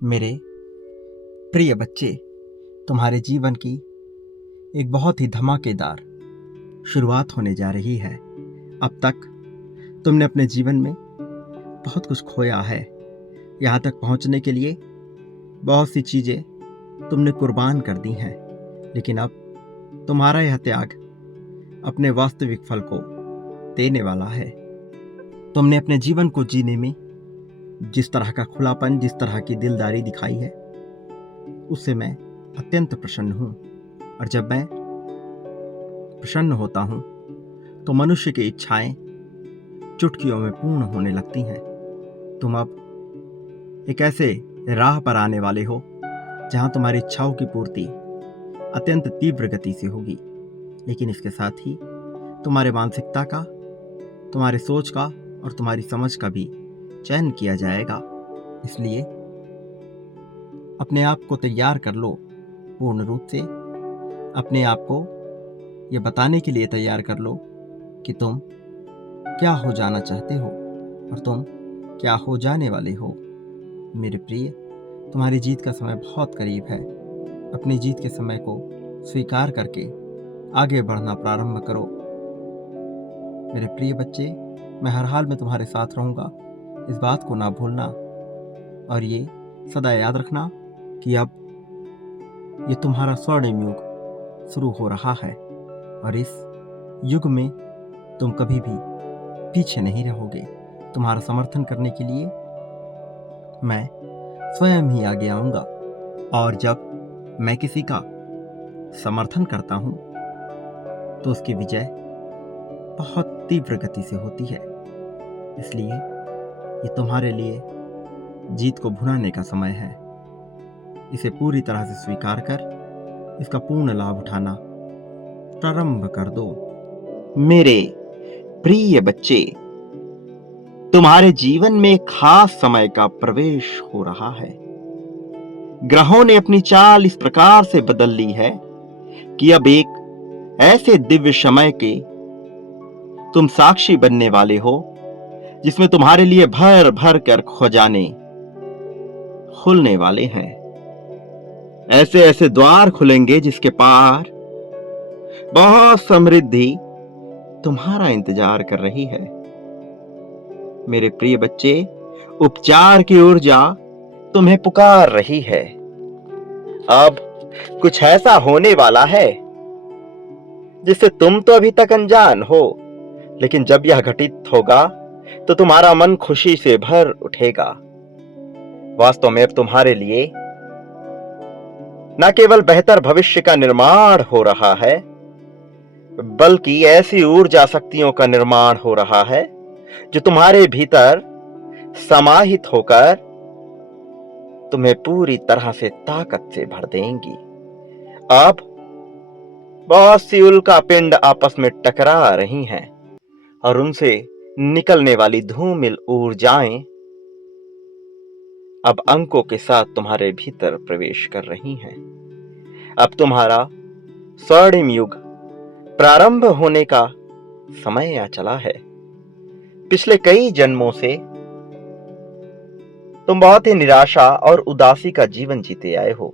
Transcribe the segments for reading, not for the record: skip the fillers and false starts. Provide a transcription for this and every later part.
मेरे प्रिय बच्चे, तुम्हारे जीवन की एक बहुत ही धमाकेदार शुरुआत होने जा रही है। अब तक तुमने अपने जीवन में बहुत कुछ खोया है। यहाँ तक पहुँचने के लिए बहुत सी चीज़ें तुमने कुर्बान कर दी हैं, लेकिन अब तुम्हारा यह त्याग अपने वास्तविक फल को देने वाला है। तुमने अपने जीवन को जीने में जिस तरह का खुलापन, जिस तरह की दिलदारी दिखाई है, उससे मैं अत्यंत प्रसन्न हूँ। और जब मैं प्रसन्न होता हूँ तो मनुष्य की इच्छाएं चुटकियों में पूर्ण होने लगती हैं। तुम अब एक ऐसे राह पर आने वाले हो जहाँ तुम्हारी इच्छाओं की पूर्ति अत्यंत तीव्र गति से होगी, लेकिन इसके साथ ही तुम्हारे मानसिकता का, तुम्हारे सोच का और तुम्हारी समझ का भी चयन किया जाएगा। इसलिए अपने आप को तैयार कर लो, पूर्ण रूप से अपने आप को ये बताने के लिए तैयार कर लो कि तुम क्या हो जाना चाहते हो और तुम क्या हो जाने वाले हो। मेरे प्रिय, तुम्हारी जीत का समय बहुत करीब है। अपनी जीत के समय को स्वीकार करके आगे बढ़ना प्रारंभ करो। मेरे प्रिय बच्चे, मैं हर हाल में तुम्हारे साथ रहूँगा, इस बात को ना भूलना। और ये सदा याद रखना कि अब ये तुम्हारा स्वर्णिम युग शुरू हो रहा है और इस युग में तुम कभी भी पीछे नहीं रहोगे। तुम्हारा समर्थन करने के लिए मैं स्वयं ही आगे आऊँगा, और जब मैं किसी का समर्थन करता हूँ तो उसकी विजय बहुत तीव्र गति से होती है। इसलिए ये तुम्हारे लिए जीत को भुनाने का समय है। इसे पूरी तरह से स्वीकार कर इसका पूर्ण लाभ उठाना प्रारंभ कर दो। मेरे प्रिय बच्चे, तुम्हारे जीवन में एक खास समय का प्रवेश हो रहा है। ग्रहों ने अपनी चाल इस प्रकार से बदल ली है कि अब एक ऐसे दिव्य समय के तुम साक्षी बनने वाले हो जिसमें तुम्हारे लिए भर भर कर खजाने खुलने वाले हैं। ऐसे ऐसे द्वार खुलेंगे जिसके पार बहुत समृद्धि तुम्हारा इंतजार कर रही है। मेरे प्रिय बच्चे, उपचार की ऊर्जा तुम्हें पुकार रही है। अब कुछ ऐसा होने वाला है जिससे तुम तो अभी तक अनजान हो, लेकिन जब यह घटित होगा तो तुम्हारा मन खुशी से भर उठेगा। वास्तव में अब तुम्हारे लिए न केवल बेहतर भविष्य का निर्माण हो रहा है, बल्कि ऐसी ऊर्जा शक्तियों का निर्माण हो रहा है जो तुम्हारे भीतर समाहित होकर तुम्हें पूरी तरह से ताकत से भर देंगी। अब बहुत सी उल्कापिंड आपस में टकरा रही हैं और उनसे निकलने वाली धूमिल ऊर्जाएं अब अंकों के साथ तुम्हारे भीतर प्रवेश कर रही हैं। अब तुम्हारा स्वर्णिम युग प्रारंभ होने का समय आ चला है। पिछले कई जन्मों से तुम बहुत ही निराशा और उदासी का जीवन जीते आए हो।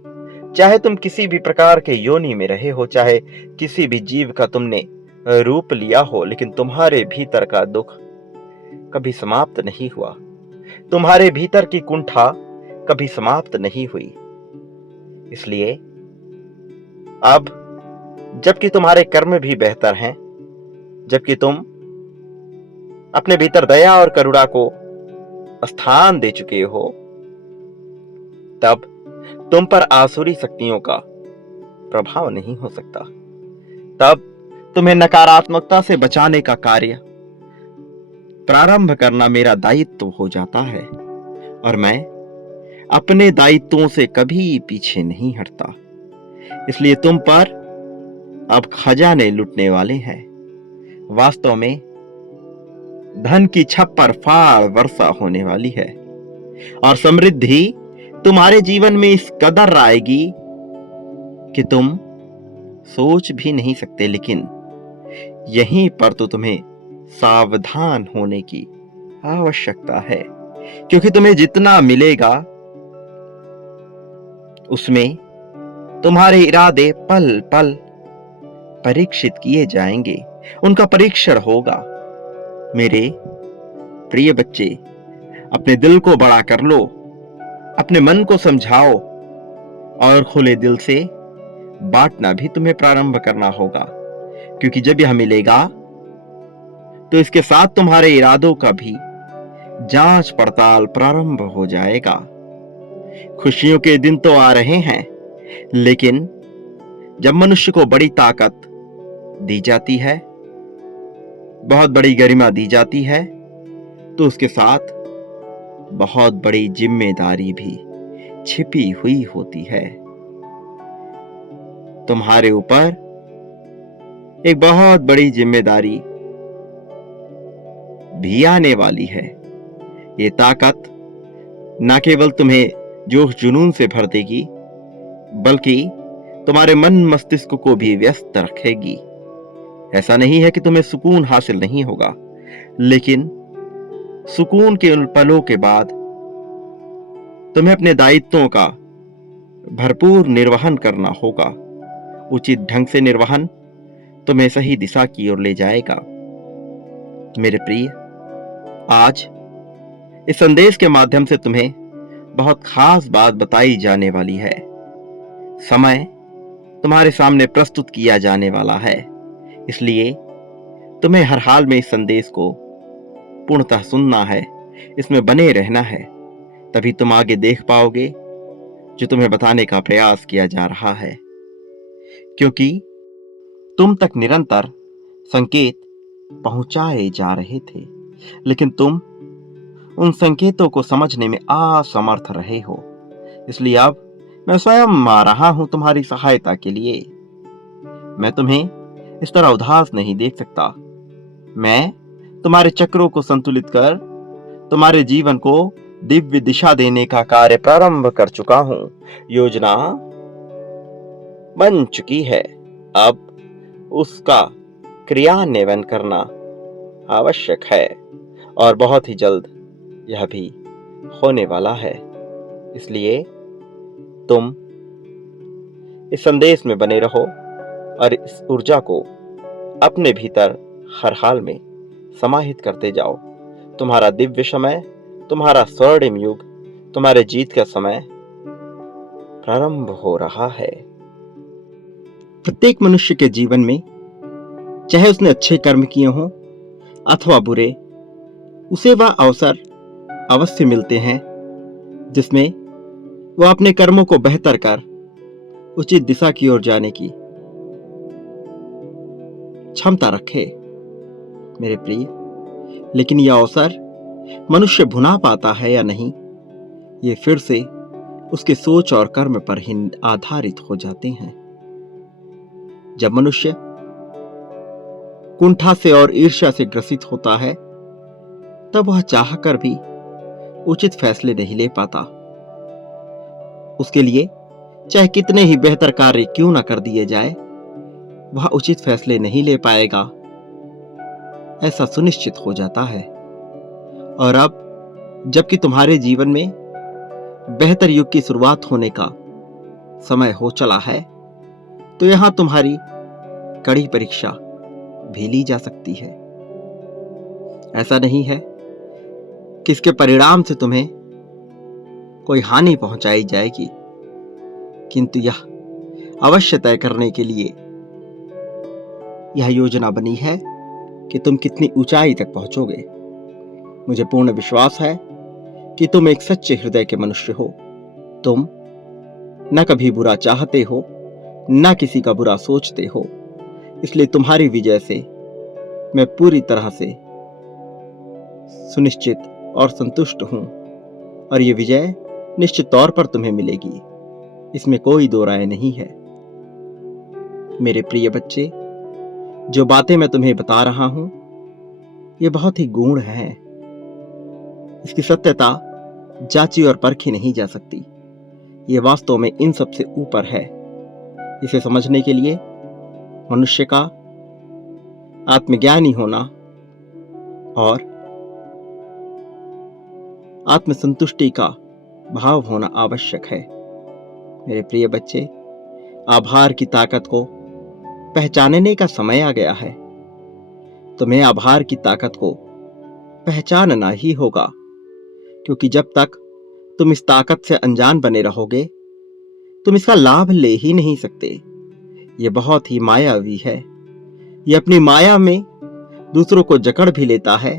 चाहे तुम किसी भी प्रकार के योनि में रहे हो, चाहे किसी भी जीव का तुमने रूप लिया हो, लेकिन तुम्हारे भीतर का दुख कभी समाप्त नहीं हुआ। तुम्हारे भीतर की कुंठा कभी समाप्त नहीं हुई। इसलिए अब जबकि तुम्हारे कर्म भी बेहतर हैं, जबकि तुम अपने भीतर दया और करुणा को स्थान दे चुके हो, तब तुम पर आसुरी शक्तियों का प्रभाव नहीं हो सकता। तब तुम्हें नकारात्मकता से बचाने का कार्य प्रारंभ करना मेरा दायित्व हो जाता है, और मैं अपने दायित्वों से कभी पीछे नहीं हटता। इसलिए तुम पर अब खजाने लुटने वाले हैं। वास्तव में धन की छप्पर फाड़ वर्षा होने वाली है और समृद्धि तुम्हारे जीवन में इस कदर आएगी कि तुम सोच भी नहीं सकते। लेकिन यहीं पर तो तुम्हें सावधान होने की आवश्यकता है, क्योंकि तुम्हें जितना मिलेगा उसमें तुम्हारे इरादे पल पल परीक्षित किए जाएंगे, उनका परीक्षण होगा। मेरे प्रिय बच्चे, अपने दिल को बड़ा कर लो, अपने मन को समझाओ और खुले दिल से बांटना भी तुम्हें प्रारंभ करना होगा, क्योंकि जब यह मिलेगा तो इसके साथ तुम्हारे इरादों का भी जांच पड़ताल प्रारंभ हो जाएगा। खुशियों के दिन तो आ रहे हैं, लेकिन जब मनुष्य को बड़ी ताकत दी जाती है, बहुत बड़ी गरिमा दी जाती है, तो उसके साथ बहुत बड़ी जिम्मेदारी भी छिपी हुई होती है। तुम्हारे ऊपर एक बहुत बड़ी जिम्मेदारी भी आने वाली है। ये ताकत न केवल तुम्हें जोश जुनून से भर देगी, बल्कि तुम्हारे मन मस्तिष्क को भी व्यस्त रखेगी। ऐसा नहीं है कि तुम्हें सुकून हासिल नहीं होगा, लेकिन सुकून के उन पलों के बाद तुम्हें अपने दायित्वों का भरपूर निर्वहन करना होगा। उचित ढंग से निर्वहन तुम्हें सही दिशा की ओर ले जाएगा। मेरे प्रिय, आज इस संदेश के माध्यम से तुम्हें बहुत खास बात बताई जाने वाली है। समय तुम्हारे सामने प्रस्तुत किया जाने वाला है, इसलिए तुम्हें हर हाल में इस संदेश को पूर्णतः सुनना है, इसमें बने रहना है। तभी तुम आगे देख पाओगे जो तुम्हें बताने का प्रयास किया जा रहा है, क्योंकि तुम तक निरंतर संकेत पहुंचाए जा रहे थे, लेकिन तुम उन संकेतों को समझने में असमर्थ रहे हो। इसलिए अब मैं स्वयं आ रहा हूं तुम्हारी सहायता के लिए। मैं तुम्हें इस तरह उदास नहीं देख सकता। मैं तुम्हारे चक्रों को संतुलित कर तुम्हारे जीवन को दिव्य दिशा देने का कार्य प्रारंभ कर चुका हूं। योजना बन चुकी है, अब उसका क्रियान्वयन करना आवश्यक है और बहुत ही जल्द यह भी होने वाला है। इसलिए तुम इस संदेश में बने रहो और इस ऊर्जा को अपने भीतर हर हाल में समाहित करते जाओ। तुम्हारा दिव्य समय, तुम्हारा स्वर्णिम युग, तुम्हारे जीत का समय प्रारंभ हो रहा है। प्रत्येक मनुष्य के जीवन में, चाहे उसने अच्छे कर्म किए हों अथवा बुरे, उसे वह अवसर अवश्य मिलते हैं जिसमें वह अपने कर्मों को बेहतर कर उचित दिशा की ओर जाने की क्षमता रखे। मेरे प्रिय, लेकिन यह अवसर मनुष्य भुना पाता है या नहीं, ये फिर से उसके सोच और कर्म पर ही आधारित हो जाते हैं। जब मनुष्य कुंठा से और ईर्ष्या से ग्रसित होता है, तब वह चाहकर भी उचित फैसले नहीं ले पाता। उसके लिए चाहे कितने ही बेहतर कार्य क्यों न कर दिए जाए, वह उचित फैसले नहीं ले पाएगा, ऐसा सुनिश्चित हो जाता है। और अब जबकि तुम्हारे जीवन में बेहतर युग की शुरुआत होने का समय हो चला है, तो यहां तुम्हारी कड़ी परीक्षा भी ली जा सकती है। ऐसा नहीं है कि इसके परिणाम से तुम्हें कोई हानि पहुंचाई जाएगी, किंतु यह अवश्य तय करने के लिए यह योजना बनी है कि तुम कितनी ऊंचाई तक पहुंचोगे। मुझे पूर्ण विश्वास है कि तुम एक सच्चे हृदय के मनुष्य हो। तुम न कभी बुरा चाहते हो, न किसी का बुरा सोचते हो। इसलिए तुम्हारी विजय से मैं पूरी तरह से सुनिश्चित और संतुष्ट हूं, और ये विजय निश्चित तौर पर तुम्हें मिलेगी, इसमें कोई दो राय नहीं है। मेरे प्रिय बच्चे, जो बातें मैं तुम्हें बता रहा हूं, ये बहुत ही गूढ़ हैं। इसकी सत्यता जांची और परखी नहीं जा सकती। ये वास्तव में इन सबसे ऊपर है। इसे समझने के लिए मनुष्य का आत्मज्ञानी होना और आत्मसंतुष्टि का भाव होना आवश्यक है। मेरे प्रिय बच्चे, आभार की ताकत को पहचानने का समय आ गया है। तुम्हें आभार की ताकत को पहचानना ही होगा, क्योंकि जब तक तुम इस ताकत से अनजान बने रहोगे, तुम इसका लाभ ले ही नहीं सकते। यह बहुत ही मायावी है। यह अपनी माया में दूसरों को जकड़ भी लेता है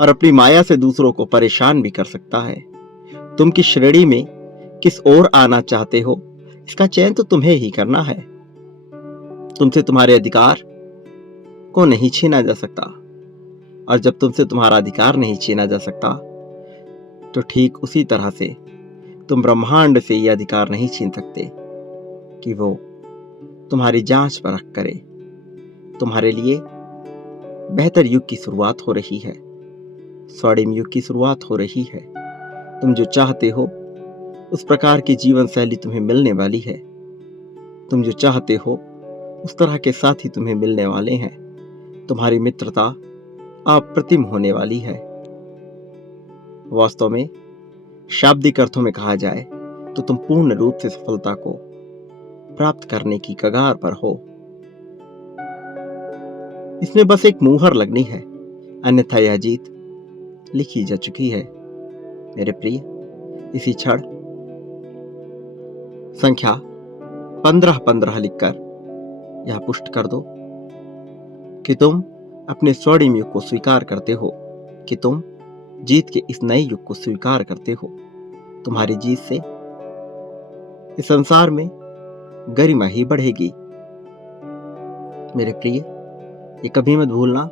और अपनी माया से दूसरों को परेशान भी कर सकता है। तुम किस श्रेणी में किस ओर आना चाहते हो, इसका चयन तो तुम्हें ही करना है। तुमसे तुम्हारे अधिकार को नहीं छीना जा सकता, और जब तुमसे तुम्हारा अधिकार नहीं छीना जा सकता, तो ठीक उसी तरह से तुम ब्रह्मांड से यह अधिकार नहीं छीन सकते कि वो तुम्हारी जांच परख करे। तुम्हारे लिए बेहतर युग की शुरुआत हो रही है, स्वर्णिम युग की शुरुआत हो रही है। तुम जो चाहते हो उस प्रकार की जीवन शैली तुम्हें मिलने वाली है। तुम जो चाहते हो उस तरह के साथी तुम्हें मिलने वाले हैं। तुम्हारी मित्रता अप्रतिम होने वाली है। वास्तव में शाब्दिक अर्थों में कहा जाए तो तुम पूर्ण रूप से सफलता को प्राप्त करने की कगार पर हो। इसमें बस एक मुहर लगनी है, अन्यथा यह जीत लिखी जा चुकी है। मेरे प्रिय, इसी क्षण संख्या 1515 लिखकर यह पुष्ट कर दो कि तुम अपने स्वर्णिम युग को स्वीकार करते हो, कि तुम जीत के इस नए युग को स्वीकार करते हो। तुम्हारी जीत से इस संसार में गरिमा ही बढ़ेगी। मेरे प्रिय, ये कभी मत भूलना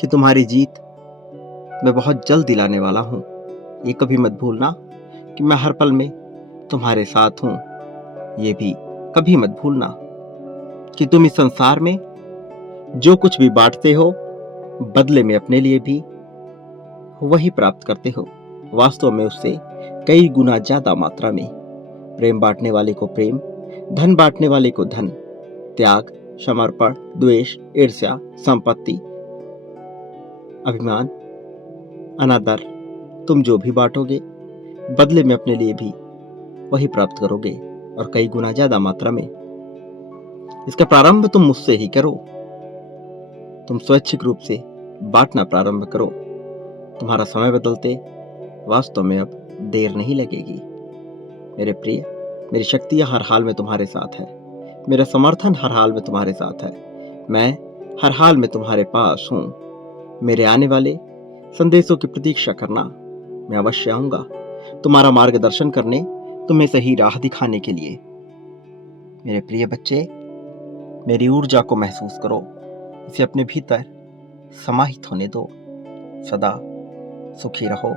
कि तुम्हारी जीत मैं बहुत जल्द दिलाने वाला हूं। ये कभी मत भूलना कि मैं हर पल में तुम्हारे साथ हूं। ये भी कभी मत भूलना कि तुम इस संसार में जो कुछ भी बांटते हो, बदले में अपने लिए भी वही प्राप्त करते हो। वास्तव में उससे कई गुना ज्यादा मात्रा में। प्रेम बांटने वाले को प्रेम, धन बांटने वाले को धन, त्याग, समर्पण, द्वेष, ईर्ष्या, संपत्ति, अभिमान, अनादर, तुम जो भी बांटोगे, बदले में अपने लिए भी वही प्राप्त करोगे, और कई गुना ज्यादा मात्रा में। इसका प्रारंभ तुम मुझसे ही करो। तुम स्वैच्छिक रूप से बांटना प्रारंभ करो। तुम्हारा समय बदलते वास्तव में अब देर नहीं लगेगी। मेरे प्रिय, मेरी शक्तियां हर हाल में तुम्हारे साथ है। मेरा समर्थन हर हाल में तुम्हारे साथ है। मैं हर हाल में तुम्हारे पास हूं। मेरे आने वाले संदेशों की प्रतीक्षा करना, मैं अवश्य आऊंगा तुम्हारा मार्गदर्शन करने, तुम्हें सही राह दिखाने के लिए। मेरे प्रिय बच्चे, मेरी ऊर्जा को महसूस करो, इसे अपने भीतर समाहित होने दो। सदा सुखी रहो,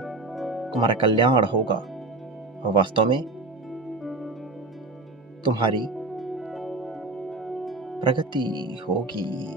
तुम्हारा कल्याण होगा, और वास्तव में तुम्हारी प्रगति होगी।